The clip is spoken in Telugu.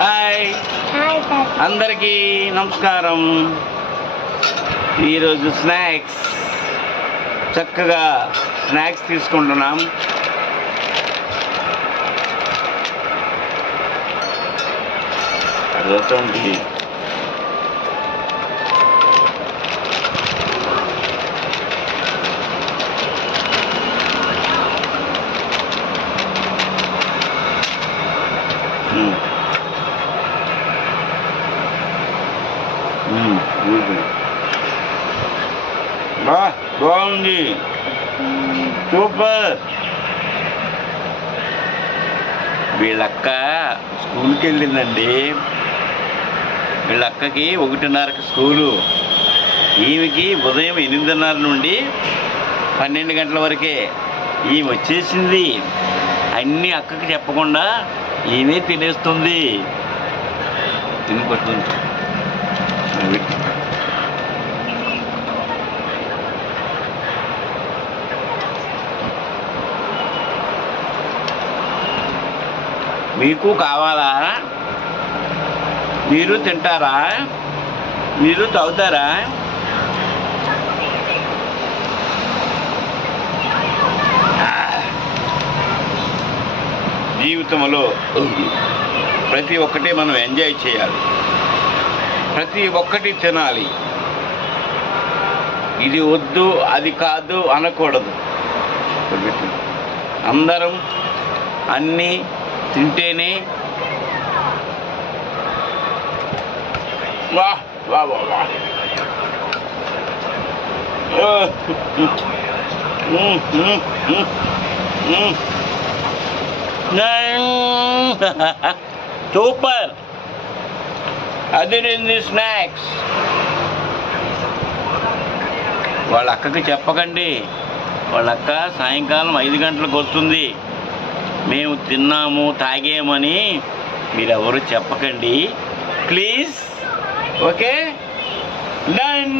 హాయ్ అందరికీ నమస్కారం. ఈరోజు చక్కగా స్నాక్స్ తీసుకుంటున్నాం. అదొకటి బాగుంది, సూపర్. వీళ్ళక్క స్కూల్కి వెళ్ళిందండి. వీళ్ళక్కకి 1:30కి స్కూలు, ఈమెకి ఉదయం 8:30 నుండి 12 గంటల వరకే. ఈమె వచ్చేసింది, అన్నీ అక్కకి చెప్పకుండా ఈమె తినేస్తుంది. తినిపడుతుంది. మీకు కావాలా? మీరు తింటారా? మీరు తాగుతారా? జీవితంలో ప్రతి ఒక్కటి మనం ఎంజాయ్ చేయాలి, ప్రతి ఒక్కటి తినాలి. ఇది వద్దు అది కాదు అనకూడదు. అందరం అన్నీ తింటేనే వా వా వా వా. సూపర్, అదిరింది స్నాక్స్. వాళ్ళ అక్కకి చెప్పకండి. వాళ్ళ అక్క సాయంకాలం 5 గంటలకు వస్తుంది. మేము తిన్నాము తాగామని మీరెవరు చెప్పకండి ప్లీజ్. Okay, done.